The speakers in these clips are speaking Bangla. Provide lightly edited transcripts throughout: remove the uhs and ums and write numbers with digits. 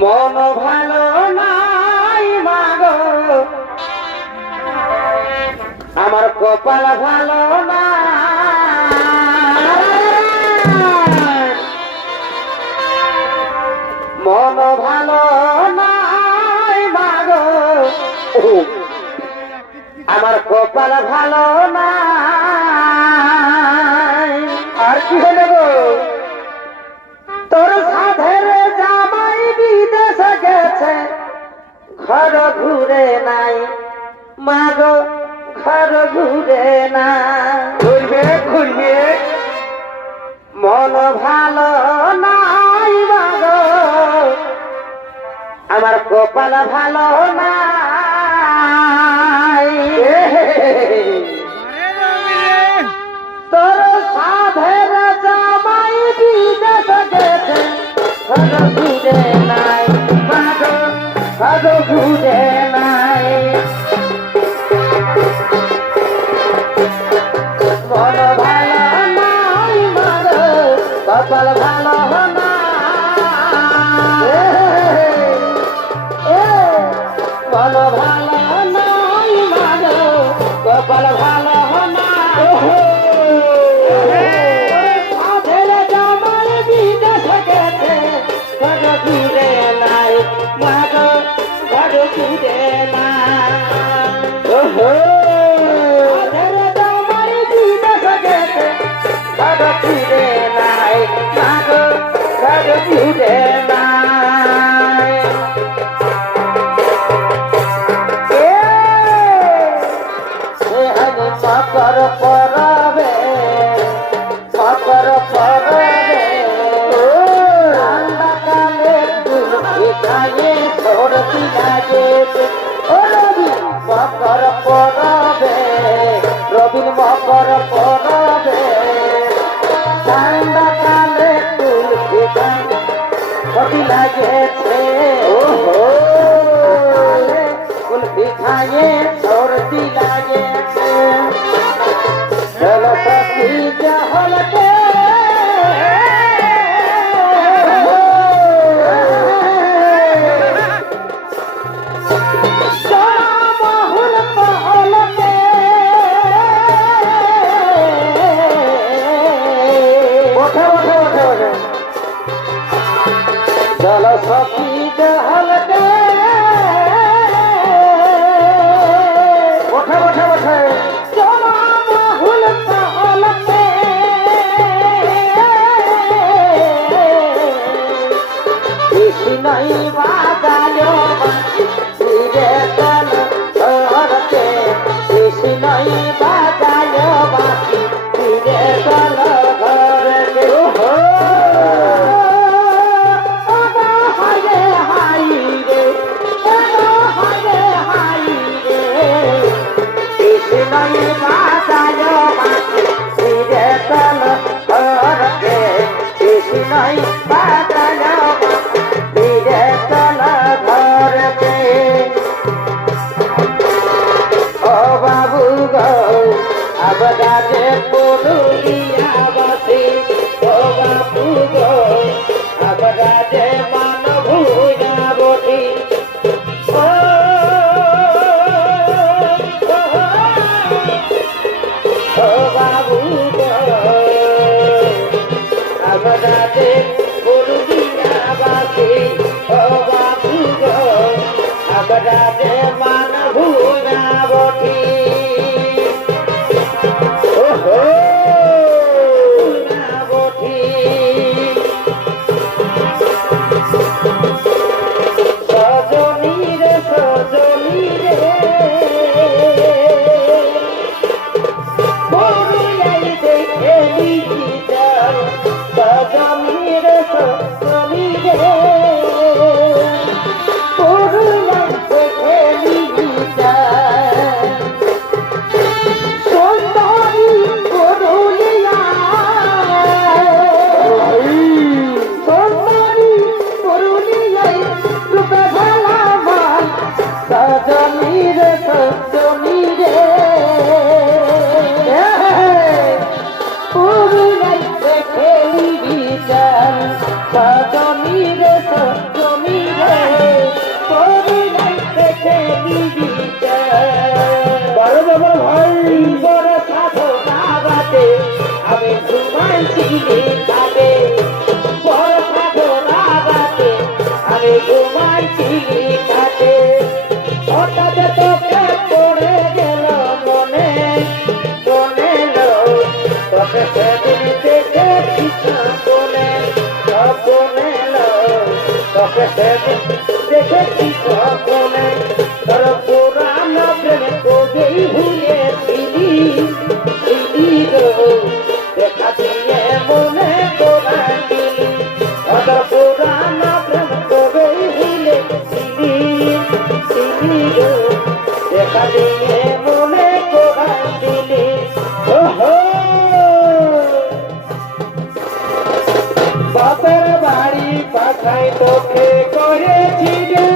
মন ভালো নাই মাগো, আমার কপাল ভালো না। মন ভালো নাই মাগো, আমার কপাল ভালো না। আর কি হলো গো? তোর সাধের জামাই বিদেশে গেছে, ঘর ঘুরে নাই মাগো, ঘর ঘুরে না। ঘুরবে ঘুরবে, মন ভালো নাই মাগো, আমার কপাল ভালো নাই। তোর সাধের জামাই বিদেশে গেছে, ঘর ঘুরে নাই মাগো, ঘর ঘুরে নাই। মন ভালো নাই মাগো, কপাল ভালো না। মন ভালো নাই মাগো, কপাল ভালো না। সাধের জামাই বিদেশে গেছে, ঘর ঘুরে নাই মাগো, ঘর ঘুরে নাই। সাধের জামাই বিদেশে গেছে, ঘর ঘুরে নাই মাগো, ঘর ঘুরে নাই। মকর পরবে, মকর পরবে, ঠান্ডা কালে খাইয়ে সরদি লাগে। ও রবি মকর পরবে, রবিন মকর পরবে, ঠান্ডা কালে তুলসী খাইয়ে সরদি লাগেছে। ওহো কুলফি খাইয়ে সরদি লাগেছে। চলো সখী জহলকে, মহুল পহলকে, ওঠে ওঠে ওঠে ওঠে। চলো সখী জহলকে, ওঠে ওঠে ওঠে। চলো মহুল পহলকে, কৃষ্ণই বাজালো ফিরে চল ঘরকে, কৃষ্ণই বাজালো বাকি ফিরে চল ঘরকে। হায় হাই রে, হায় হাই রে, কৃষ্ণই বাজালো বাকি ফিরে চল ঘরকে, কৃষ্ণই বাজালো বাকি ফিরে চল ঘুমাইছিলি কাটে হঠাৎ তোকে পড়ে গেল মনে মনে লো তোকে সেদিন দেখেছি স্বপ্নে স্বপ্নে লো তোকে সেদিন দেখেছি স্বপ্নে তোর পুরানো প্রেম তোকেই ভুলেছিলি দেখা দিয়ে মনে তোরা দিলি তোর পুরানো প্রেম তোকেই ভুলেছিলি দেখা দিয়ে মনে তোরা দিলি বাপের বাড়ি পাঠাই তোকে করেছি যে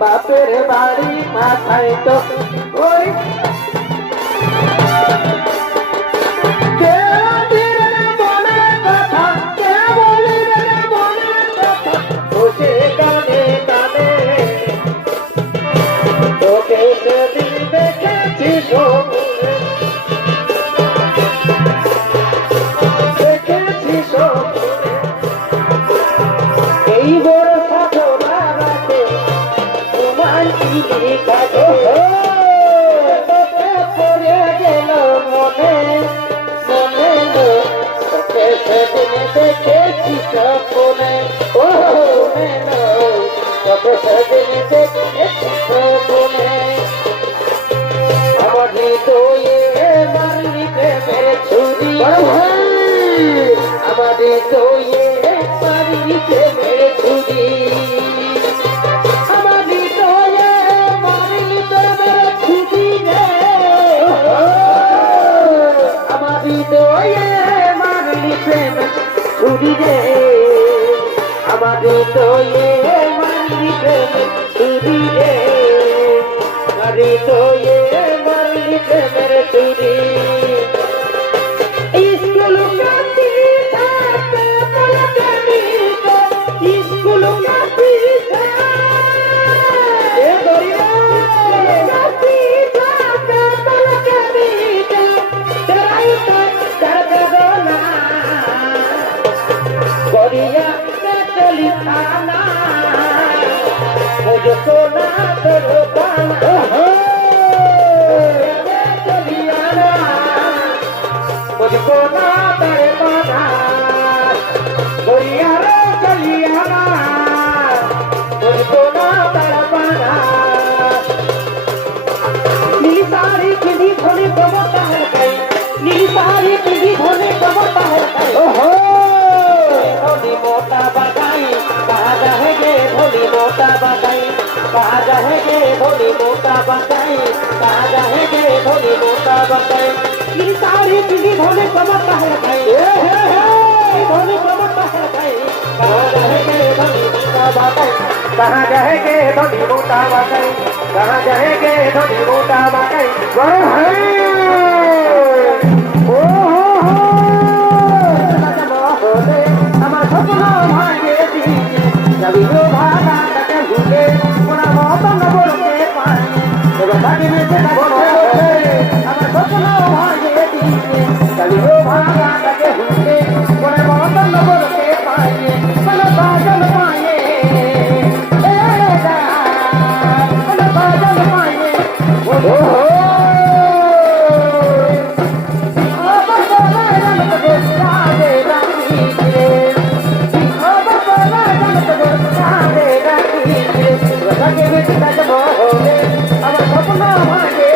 বাপের বাড়ি মাথায় তো ওই এই বড় সাধনা রাখে তোমার পড়ে গেল মনে মনে তোকে সেদিন দেখেছি স্বপ্নে ও তোকে সেদিন দেখেছি স্বপ্নে আমার হৃদয়ে মারলি প্রেমের ছুরি আমার হৃদয়ে মারলি প্রেমের ছুরি আমার হৃদয়ে মারলি প্রেমের ছুরি রে আমার হৃদয়ে মারলি প্রেমের ছুরি রে আমার হৃদয়ে মারলি প্রেমের ছুরি রে আমার হৃদয়ে মারলি প্রেমের ছুরি স্কুল কাটি থাকে পলকে নিতে স্কুল কাটি এ গরিবা কাটি থাকে পলকে নিতে তেরাই তো করগনা গরিয়া কে চলি থানা मुझको ना करो पाना चलियाना मुझको ना करे पाना गोरिया रे चलियाना मुझको ना करे पाना नीली साड़ी पिंडी धोने कमता है कई नीली साड़ी पिंडी धोने कमता है कई ओहो धोनी मोटा बताई कहाँ जाएंगे धोनी मोटा बताई कहाँ जाएंगे धोनी मोटा बताई कहाँ जाएंगे धोनी मोटा बताई मेरी सारी पीढ़ी धोने कमता है भाई धोनी कमता है भाई कहाँ जाएंगे धोनी मोटा बताई कहाँ जाएंगे धोनी मोटा बताई कहाँ जाएंगे धोनी मोटा बताई আমার স্বপ্ন ভাঙে দিয়েছে যাবিও ভাড়া তাকে ভুলে ওরা মতন বলতে পারে এবার তাকে বেঁচে আমার স্বপ্ন ভাঙে দিয়েছে যাবিও ভাড়া তাকে ভুলে ওরা মতন বলতে পারে মানে বাজল পায়ে মানে বাজল পায়ে আমার স্বপ্ন ভাঙে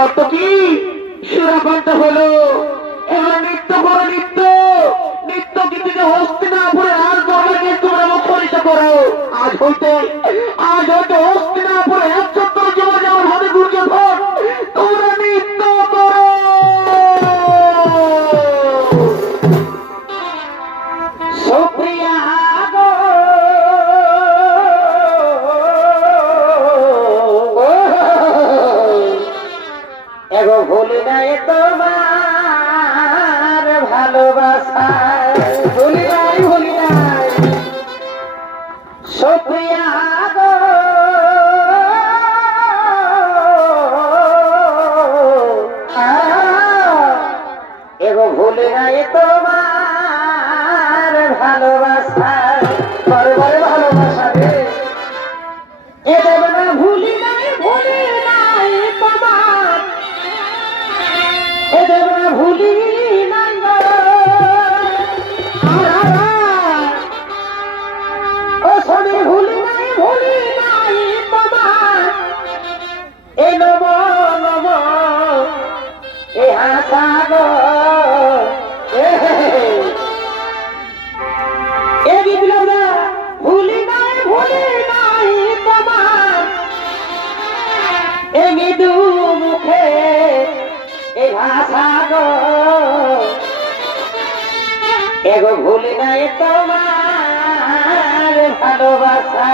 নর্তকী সুরাকণ্ঠ হলো। এবার নৃত্য করো, নৃত্য নৃত্য কিন্তু হস্তিনাপুরে আর দলকে তোমরা মুখরিত করো। আজ হইতে হস্তিনাপুরে ৭১ জমা যেমন হবে দুর্যোধন, তোমরা নৃত্য করো। সুপ্রিয়া গো এগো ভুলি নাই তোমার ভালোবাসা, ভুলি নাই সুপ্রিয়া গো এগো ভুলি নাই তোমার ভালোবাসা, বড় ভালোবাসা রে। এ দেব না ভুলি নাই তোমার, এ দেব না ভুলি নাই ও শনি, ভুলি নাই তোমার। এ নম নম এ হাসা গো এ বিপ্লব ভুলি নাই তোমার। এ মৃদু মুখে এ ভাষা গো এগো ভুলি নাই তোমার ভালোবাসা।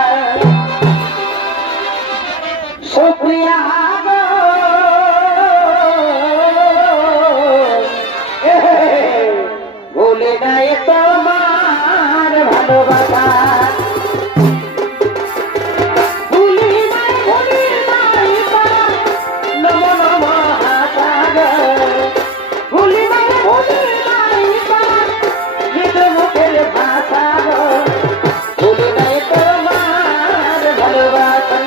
সুপ্রিয়া গো ভুলি নাই তোমার ভালোবাসা। ভুলি নাই তোমার নম নম হাসা গো, ভুলি নাই তোমার মৃদু মুখের ভাষা গো, ভুলি নাই তোমার ভালোবাসা।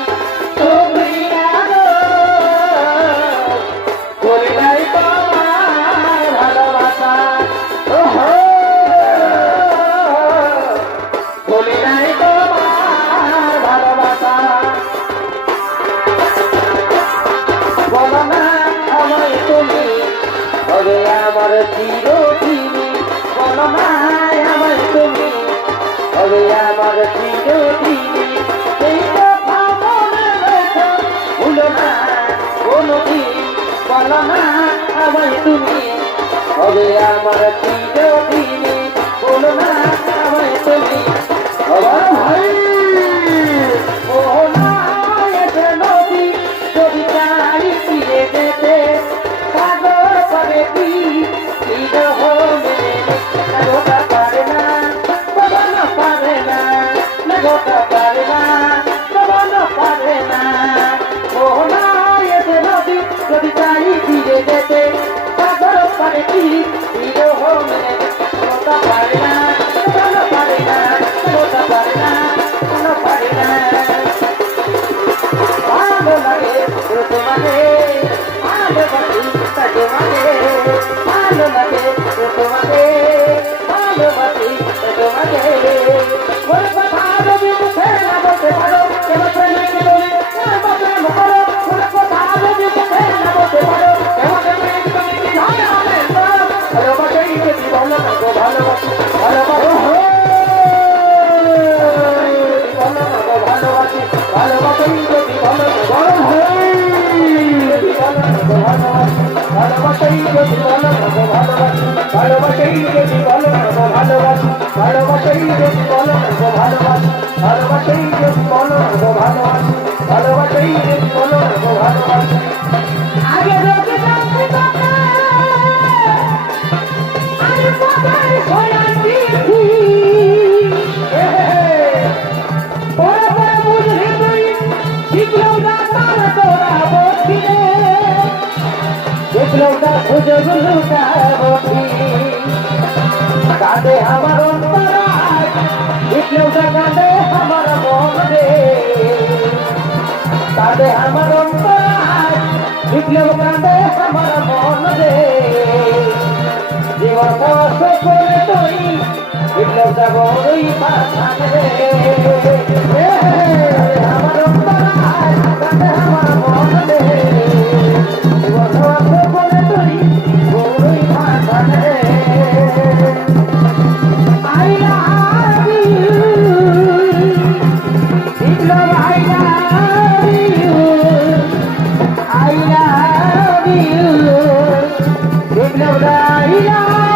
সুপ্রিয়া গো ভুলি নাই তোমার ভালোবাসা। ওহো ভুলি নাই তোমার ভালোবাসা। বলো না আমায় তুমি হবে আমার চিরদিনী, বলো না আমায় তুমি হবে আমার চিরদিনী। এই কথা মনে রেখো, ভুলো না কোনোদিন, বলো না আমায় তুমি হবে আমার চিরদিনী, বলো না আমায় তুমি আমার ভাই। মোহনায় এসে নদী যদি চাই ফিরে যেতে, সাগর পারে কি গোটা পারে না, বাবানো পারে না, গোটা পারে না, বাবানো পারে না। মোহনায় এসে নদী যদি চাই ফিরে যেতে, সাগর পারে কি গোটা পারে না, বাবানো পারে না, গোটা পারে না, পারে না। ভালো লাগে তোমাকে, ভালোবাসি তোমাকে, ভালো লাগে তোমাকে, ভালোবাসি তোমাকে। ওর কথা যদি মুখে না বলতে পারো, কেন প্রেমে বলে প্রেম করো। ওর কথা যদি মুখে না বলতে পারো, কেন প্রেমে তুমি কি করো। ভালোবাসাই যদি বলো না গো ভালোবাসি, ভালোবাসো ভালোবাসি, ভালোবাসাই যদি বলো না বড় হয়, ভালোবাসাই যদি বলো না গো ভালোবাসি, ভালোবাসাই যদি বলো না গো ভালোবাসি, ভালোবাসাই যদি বলো না গো ভালোবাসি, ভালোবাসাই যদি বলো না গো ভালোবাসি, ভালোবাসাই যদি বলো না গো ভালোবাসি। আগে রোগে জানতে পারে আমি কোথায় শোয়ার দিয়েছি, পরে পরে বুঝলি তুই বিপ্লবটা তার তোরা বসিলে, বিপ্লবটা সুযোগ লুটাবি কাঁদে আমার অন্তরায়, বিপ্লবটা কাঁদে আমার মন রে, কাঁদে আমার অন্তরায়, বিপ্লব কাঁদে আমার মন রে। জীবন কষ্ট করে তুই বিপ্লবটা বড়ই পাঠান রে, আমার অন্তরায় কাঁদে আমার মন রে। জীবন I love you, Biplab, I love you, I love you, Biplab, I love you.